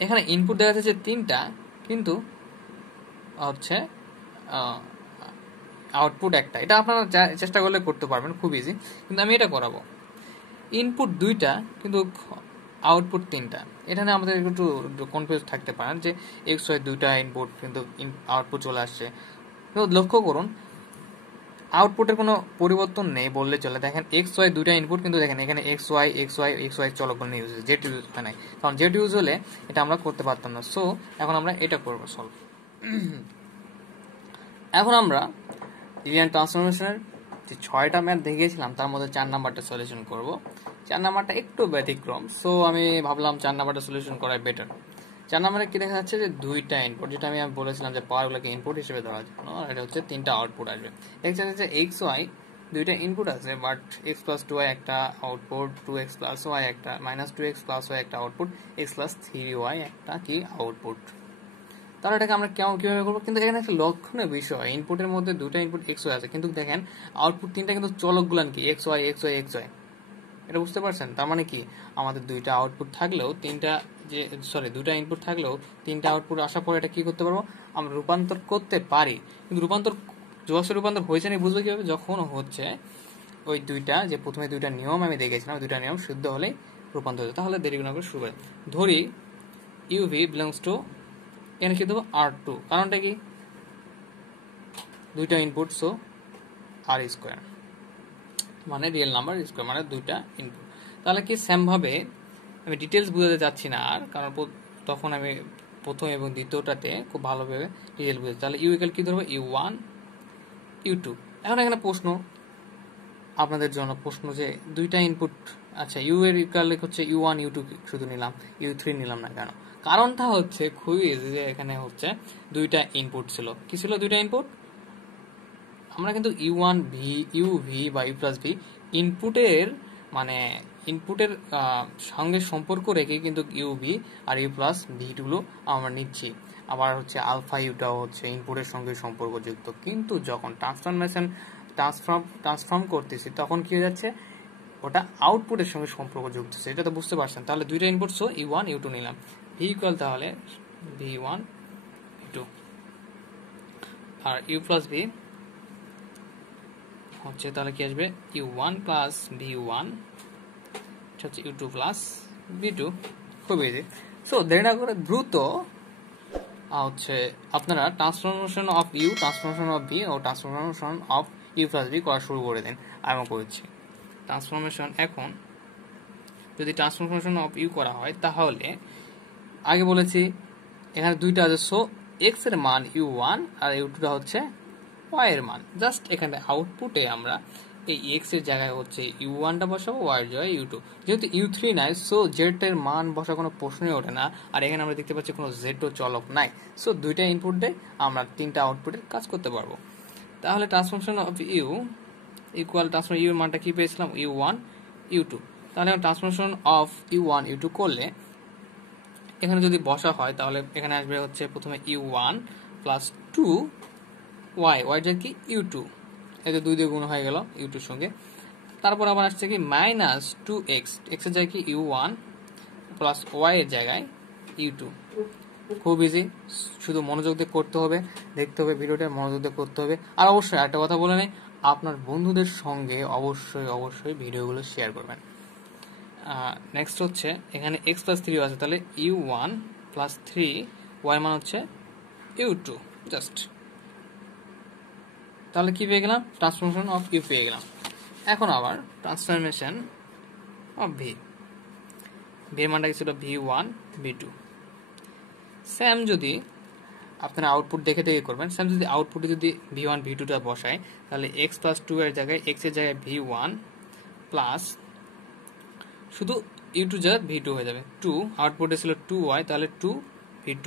এখানে ইনপুট দেখা যাচ্ছে 3টা, কিন্তু হচ্ছে আউটপুট একটা। এটা আপনারা চেষ্টা করলে করতে পারবেন, খুব ইজি। কিন্তু আমি এটা করাবো ইনপুট 2টা কিন্তু আউটপুট 3টা। এখানে আমাদের একটু কনফিউজ থাকতে পারেন যে এক্স ওয়াই 2টা ইনপুট কিন্তু আউটপুট চলে আসছে। তো লক্ষ্য করুন আউটপুটের কোনো পরিবর্তন নেই বললে চলে। দেখেন এক্স ওয়াই 2টা ইনপুট, কিন্তু দেখেন এখানে এক্স ওয়াই চলক বলে ইউজ হয়েছে, জেড ইউজ হয় নাই। কারণ জেড ইউজ হলে এটা আমরা করতে পারতাম না। সো এখন আমরা এটা করবো সলভ। এখন আমরা লিনিয়ার ট্রান্সফরমেশনের যে 6টা ম্যাথ দেখিয়েছিলাম তার মধ্যে 4 নাম্বারটা সলিউশন করব। 4 নাম্বারটা একটু ব্যতিক্রম, সো আমি ভাবলাম 4 নাম্বারটা সলিউশন করাই বেটার। 4 নাম্বারে কি দেখা যাচ্ছে যে 2টা ইনপুট, যেটা আমি বলেছিলাম যে পাওয়ারগুলোকে ইনপুট হিসেবে ধরার জন্য, আর এটা হচ্ছে 3টা আউটপুট আসবে। দেখা যাচ্ছে যে এক্স ওয়াই 2টা ইনপুট আছে, বাট এক্স প্লাস 2y একটা আউটপুট, 2x প্লাস ওয়াই একটা, মাইনাস 2x প্লাস ওয়াই একটা আউটপুট, এক্স প্লাস 3y একটা কি আউটপুট। তাহলে এটাকে আমরা কিভাবে করবো, কিন্তু এখানে একটা লক্ষণীয় বিষয়, ইনপুটের মধ্যে 2টা ইনপুট এক্স ওয়াই আছে, কিন্তু দেখেন আউটপুট 3টা কিন্তু চলকগুলান কি এক্স ওয়াই। এটা বুঝতে পারছেন? তার মানে কি আমাদের দুইটা আউটপুট থাকলেও দুইটা ইনপুট থাকলেও তিনটা আউটপুট আসার পরে এটা কি করতে পারবো, আমরা রূপান্তর করতে পারি। কিন্তু জোয়াসের রূপান্তর হয়েছে না বুঝবো কিভাবে, যখন হচ্ছে ওই দুইটা যে প্রথমে দুইটা নিয়ম আমি দেখেছিলাম, দুইটা নিয়ম শুদ্ধ হলেই রূপান্তর হচ্ছে। তাহলে দেরি না করে শুরু করি। ধরি ইউভি বিলংস টু, এখানে কি দেবো R2, কারণটা কি দুইটা ইনপুট, সো আর স্কোয়ার মানে রিয়েল নাম্বার স্কোয়ার মানে দুইটা ইনপুট। তাহলে কি সেম ভাবে আমি ডিটেলস বুঝাতে চাচ্ছি না আর, কারণ তখন আমি প্রথম এবং দ্বিতীয়টাতে খুব ভালোভাবে ডিটেল বুঝাতে। তাহলে ইউ ইকুয়াল কি ধরবো U1 U2। এখন এখানে প্রশ্ন আপনাদের জন্য, প্রশ্ন যে দুইটা ইনপুট, আচ্ছা ইউ এর ইকুয়াল হচ্ছে U1 U2 শুধু নিলাম, U3 নিলাম না কেন? কারণটা হচ্ছে খুবই ইজি, যে এখানে হচ্ছে দুইটা ইনপুট ছিল। কি ছিল দুইটা ইনপুট? আমরা কিন্তু U1 UV বা U প্লাস ভি ইনপুটের সঙ্গে সম্পর্ক রেখে কিন্তু ইউভি আর ইউ প্লাস ভিগুলো আমরা নিচ্ছি। আবার হচ্ছে আলফা ইউটাও হচ্ছে ইনপুটের সঙ্গে সম্পর্কযুক্ত। কিন্তু যখন ট্রান্সফর্ম করতেছি তখন কি হয়ে যাচ্ছে, ওটা আউটপুটের সঙ্গে সম্পর্কযুক্ত। এটা তো বুঝতে পারছেন। তাহলে দুইটা ইনপুট, সো U1 U2 নিলাম। ভি ইকুয়াল তাহলে V1 V2 are you plus V হচ্ছে, তাহলে কি আসবে U1 প্লাস V1 হচ্ছে U2 প্লাস V2। খুব ইজি। সো দেরি না করে দ্রুত হচ্ছে আপনারা transformation of U, transformation of V ও transformation of U plus V করা শুরু করে দিন। আমি করেছি ট্রান্সফরমেশন। এখন যদি ট্রান্সফরমেশন অফ ইউ করা হয় তাহলে আগে বলেছি এখানে দুইটা আছে, সো এক্স এর মান U1 আর U2টা হচ্ছে y এর মান। জাস্ট এখানে আউটপুটে আমরা এই এক্স এর জায়গায় হচ্ছে U1টা বসাবো, y এর জায়গায় U2। যেহেতু U3 নাই, সো জেড এর মান বসা কোনো প্রশ্নই ওঠে না। আর এখানে আমরা দেখতে পাচ্ছি কোনো জেড ও চলক নাই। সো দুইটা ইনপুট দিয়ে আমরা তিনটা আউটপুটের কাজ করতে পারবো। তাহলে transformation of U equal transformation U এর মানটা কি পেয়েছিলাম, U1 U2। তাহলে ট্রান্সফরমেশন অফ U1 U2 করলে এখানে যদি বসা হয় তাহলে এখানে আসবে হচ্ছে প্রথমে U1 প্লাস 2 y, y এর কি U2, এই যে 2 দিয়ে গুণ হয়ে গেল U2 এর সঙ্গে। তারপর আবার আসছে কি মাইনাস 2x, x এর জায়গায় কি U1 প্লাস y এর জায়গায় U2। খুব ইজি, শুধু মনোযোগ দিয়ে করতে হবে, দেখতে হবে ভিডিওটা, মনোযোগ দিয়ে করতে হবে। আর অবশ্যই একটা কথা বলে নেই, আপনার বন্ধুদের সঙ্গে অবশ্যই ভিডিওগুলো শেয়ার করবেন। নেক্সট হচ্ছে এখানে x প্লাস 3 আছে, তাহলে U1 প্লাস 3 y মান হচ্ছে U2 জাস্ট। তাহলে কি পেয়ে গেলাম, ট্রান্সফরমেশন অফ ইউ পেয়ে গেলাম। এখন আবার ট্রান্সফরমেশন অফ ভি, ভি এর মানটা ছিল V1 V2। সেম যদি আপনারা আউটপুট দেখে করবেন, সেম যদি আউটপুটে যদি V1 V2টা বসায় তাহলে x প্লাস 2 এর জায়গায় x এর জায়গায় V1 প্লাস শুধু U2 জায়গায় V2 হয়ে যাবে। 2 আউটপুটে ছিল 2y, তাহলে 2 V2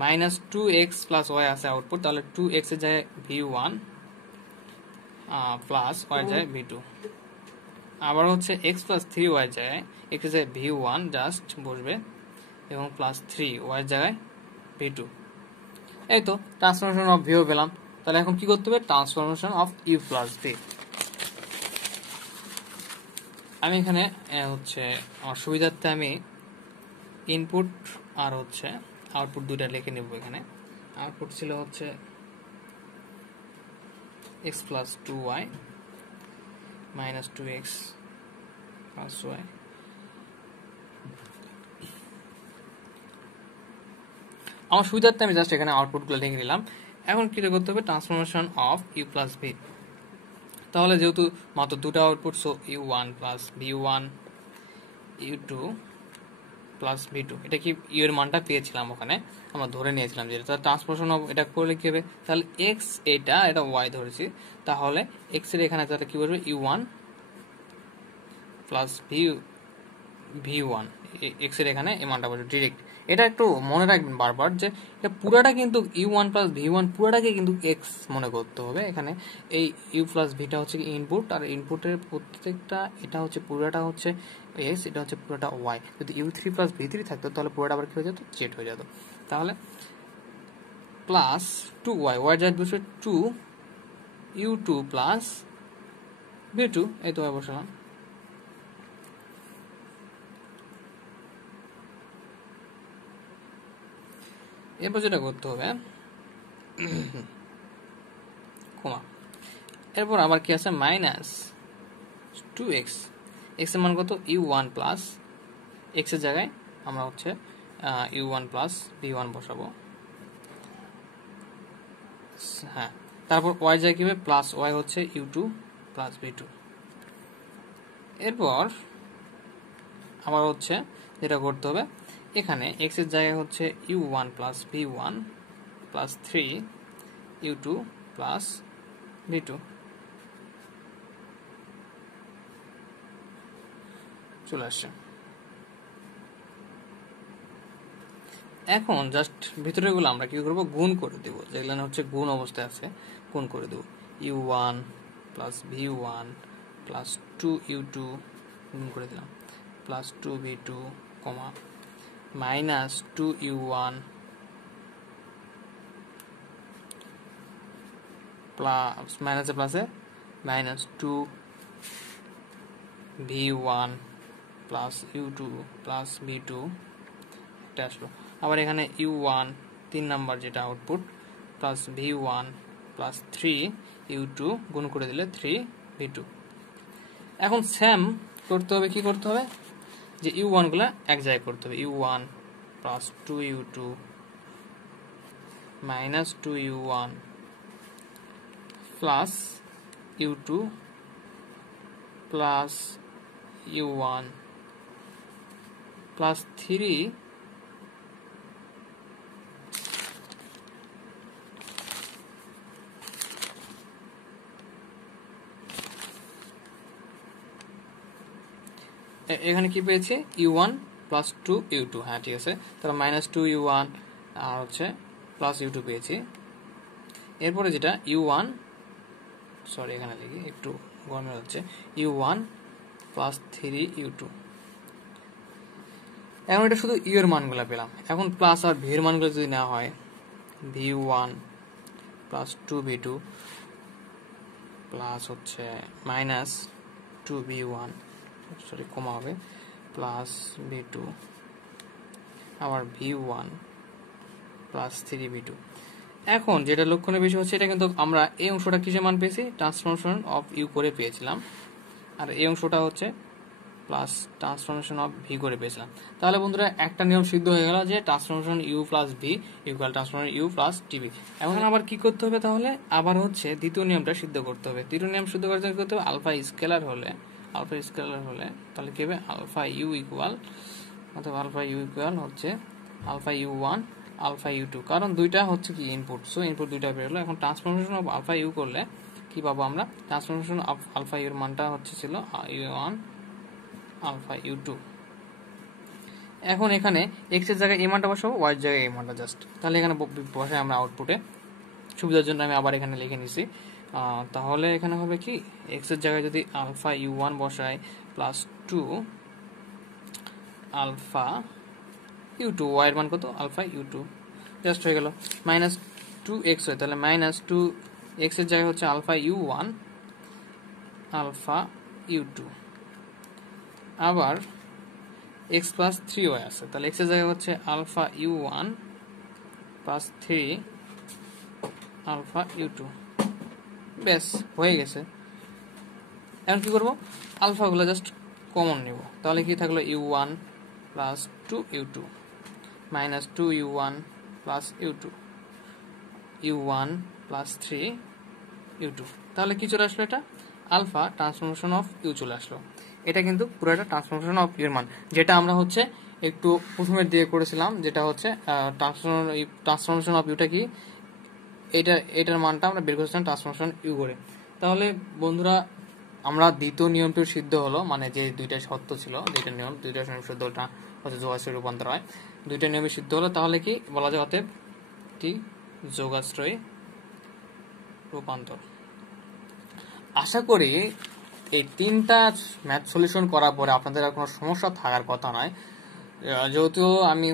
minus 2x plus y আছে আউটপুট, তাহলে 2x এর জায়গায় V1 প্লাস y এর জায়গায় V2। আবার হচ্ছে x প্লাস 3y এর জায়গায় x এর জায়গায় V1 জাস্ট বসবে এবং প্লাস 3y এর জায়গায় V2। এই তো ট্রান্সফরমেশন অফ ভিও পেলাম। তাহলে এখন কি করতে হবে, transformation of U plus V. আমি এখানে হচ্ছে আমার সুবিধার্থে আমি ইনপুট আর হচ্ছে আউটপুট দুইটা লিখে নেব। এখানে আউটপুট ছিল হচ্ছে x plus 2y minus 2x plus y। আমার সুবিধার্থে আমি জাস্ট এখানে আউটপুটগুলো লিখে নিলাম। এখন কি করতে হবে, transformation of U plus V. তাহলে যেহেতু মাত্র দুটো output, so U1 plus V1 U2 plus V2, এটা কি ইউ এর মানটা পেয়েছিলাম ওখানে, আমরা ধরে নিয়েছিলাম যে এটা ট্রান্সফরমেশন অফ, এটা করলে কি হবে, তাহলে x এটা y ধরেছি, তাহলে x এর এখানে তাহলে কি বলবে U1 প্লাস V1, x এর এখানে এই মানটা বলবে ডিরেক্ট। এটা একটু মনে রাখবেন বারবার যে এটা পুরাটা কিন্তু U1 প্লাস V1 পুরাটাকে কিন্তু x মনে করতে হবে। এখানে এই U প্লাস ভিটা হচ্ছে ইনপুট, আর ইনপুটের প্রত্যেকটা এটা হচ্ছে পুরাটা হচ্ছে x, এটা হচ্ছে পুরাটা y। যদি U3 প্লাস V3 থাকতো তাহলে পুরাটা আবার কি হয়ে যেত, z হয়ে যেত। তাহলে প্লাস 2y, y এর জায়গায় বসে 2 U2 প্লাস V2, এই তো বসালাম এরপর যেটা করতে হবে কমা, এরপর আবার কি আছে মাইনাস 2x, x এর মান কত u1 প্লাস x এর জায়গায় আমরা হচ্ছে u1 প্লাস v1 বসাবো। হ্যাঁ, তারপর y জায়গায় কি হবে প্লাস y হচ্ছে u2 প্লাস v2। এরপর আবার হচ্ছে যেটা করতে হবে এখানে x এর জায়গায় হচ্ছে u1 plus v1 plus 3 u2 plus v2 চলে আসছে। এখন জাস্ট ভিতরে গুলো আমরা কি করব গুণ করে দেব, যেগুলো হচ্ছে গুণ অবস্থায় আছে গুণ করে দেব। u1 plus v1 plus 2u2 গুণ করে দিলাম প্লাস 2v2 কমা মাইনাস 2u1 প্লাস মাইনাসে প্লাসে minus 2v1 plus u2 plus v2 এটা আসলো। আবার এখানে u1 3 নাম্বার যেটা output plus v1 plus 3u2 গুণ করে দিলে 3v2। এখন সেম করতে হবে, কি করতে হবে যে u1 গুলা এক জায়গায় করতে হবে। u1 plus 2u2 minus 2u1 plus u2 plus u1 plus 3 এখানে কি পেয়েছি u1 প্লাস 2u2। হ্যাঁ ঠিক আছে, তাহলে মাইনাস 2u1 আর হচ্ছে প্লাস u2 পেয়েছি। এরপরে যেটা u1 সরি এখানে লিখি একটু গরমে হচ্ছে u1 প্লাস 3u2। এখন এটা শুধু u এর মানগুলো পেলাম। এখন প্লাস আর v এর মানগুলো যদি নেওয়া হয় v1 প্লাস 2v2 প্লাস হচ্ছে মাইনাস 2v1 সরি কমা হবে প্লাস v2 আবার v1 প্লাস 3v2। এখন যেটা লক্ষণের বিষয় হচ্ছে এটা কিন্তু আমরা এই অংশটা কিসের মান পেয়েছি ট্রান্সফরমেশন অফ ইউ করে পেয়েছিলাম, আর এই অংশটা হচ্ছে প্লাস ট্রান্সফরমেশন অফ ভি করে পেয়েছিলাম। তাহলে বন্ধুরা একটা নিয়ম সিদ্ধ হয়ে গেল যে transformation U plus V equal transformation U plus TV. এখন আবার কি করতে হবে তাহলে আবার হচ্ছে দ্বিতীয় নিয়মটা সিদ্ধ করতে হবে। দ্বিতীয় নিয়ম সিদ্ধ করতে করতে হবে আলফা স্কেলার হলে তাহলে কি হবে আলফা ইউ ইকুয়াল অথবা আলফা ইউ ইকুয়াল হচ্ছে alpha u one alpha u two, কারণ দুইটা হচ্ছে কি ইনপুট, সো ইনপুট দুইটা বেরোলো। এখন ট্রান্সফরমেশন অফ আলফা ইউ করলে কি পাবো আমরা ট্রান্সফরমেশন অফ আলফা ইউর মানটা হচ্ছে ছিল u one alpha u two. এখন এখানে এক্স এর জায়গায় এই মানটা বসাবো, ওয়াই এর জায়গায় এই মানটা জাস্ট, তাহলে এখানে বসাই আমরা আউটপুটে। সুবিধার জন্য আমি আবার এখানে লিখে নিছি। তাহলে এখানে হবে কি এক্স এর জায়গায় যদি আলফা ইউ ওয়ান বসাই plus 2 alpha u two, y এর মান কত আলফা ইউ টু, জাস্ট হয়ে গেল। মাইনাস 2x হয়, তাহলে মাইনাস 2x এর জায়গায় হচ্ছে alpha u one alpha u two, আবার x প্লাস 3y আছে, তাহলে x এর জায়গায় হচ্ছে alpha u one plus 3 alpha u two. বেশ হয়ে গেছে। এখন কি করবো আলফা গুলো জাস্ট কমন নিব, তাহলে কি থাকলো u one plus 2u2 minus 2u1 plus u2 u1 plus 3u2। তাহলে কি চলে আসলো এটা আলফা ট্রান্সফরমেশন অফ ইউ চলে আসলো। এটা কিন্তু পুরোটা ট্রান্সফরমেশন অফ ইউর মান, যেটা আমরা হচ্ছে একটু প্রথমের দিকে করেছিলাম, যেটা হচ্ছে ট্রান্সফরমেশন অফ ইউটা কি এটার মানটা আমরা বের করেছিলাম ট্রান্সফরমেশন ইউ করে। তাহলে বন্ধুরা আমরা দ্বিতীয় নিয়মটি সিদ্ধ হলো, মানে যে দুইটা সত্য ছিল দুইটা নিয়ম সিদ্ধ হচ্ছে যোগাশ্রয় রূপান্তর হয়, দুইটা নিয়মে সিদ্ধ হলো। তাহলে কি বলা যায় অতএব টি যোগাশ্রয় রূপান্তর। আশা করি এই তিনটা ম্যাথ সলিউশন করার পরে আপনাদের আর কোনো সমস্যা থাকার কথা নয়। যেহেতু আমি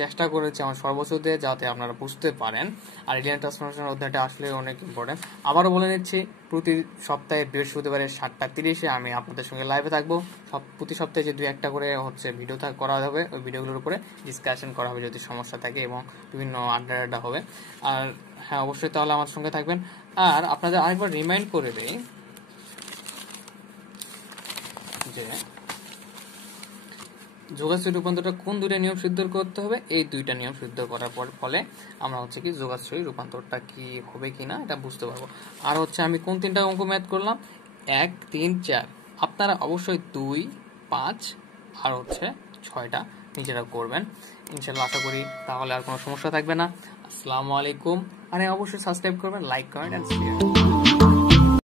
চেষ্টা করেছি আমার সর্বোচ্চ দিয়ে যাতে আপনারা বুঝতে পারেন, আর লিনিয়ার ট্রান্সফরমেশন অধ্যায়টা আসলে অনেক ইম্পর্টেন্ট। আবারও বলে নিচ্ছি, প্রতি সপ্তাহে বৃহস্পতিবারে 7:30 আমি আপনাদের সঙ্গে লাইভে থাকবো। প্রতি সপ্তাহে যে 2-1টা করে ভিডিও করা হবে, ওই ভিডিওগুলোর উপরে ডিসকাশন করা হবে যদি সমস্যা থাকে, এবং বিভিন্ন আড্ডা হবে। আর হ্যাঁ, অবশ্যই তাহলে আমার সঙ্গে থাকবেন। আর আপনাদের আরেকবার রিমাইন্ড করে দেই যে যোগাশ্রী রূপান্তরটা কোন 2টা নিয়ম সিদ্ধ করতে হবে। এই 2টা নিয়ম সিদ্ধ করার ফলে আমরা কি যোগাশ্রী রূপান্তরটা কি হবে কিনা এটা বুঝতে পারবো। আর আমি কোন 3টা অঙ্ক ম্যাথ করলাম, 1, 3, 4। আপনারা অবশ্যই 2, 5 আর 6টা নিজেরা করবেন ইনশাল্লাহ। আশা করি তাহলে আর কোনো সমস্যা থাকবে না। আসসালামু আলাইকুম। আর অবশ্যই সাবস্ক্রাইব করবেন, লাইক কমেন্ট এন্ড শেয়ার।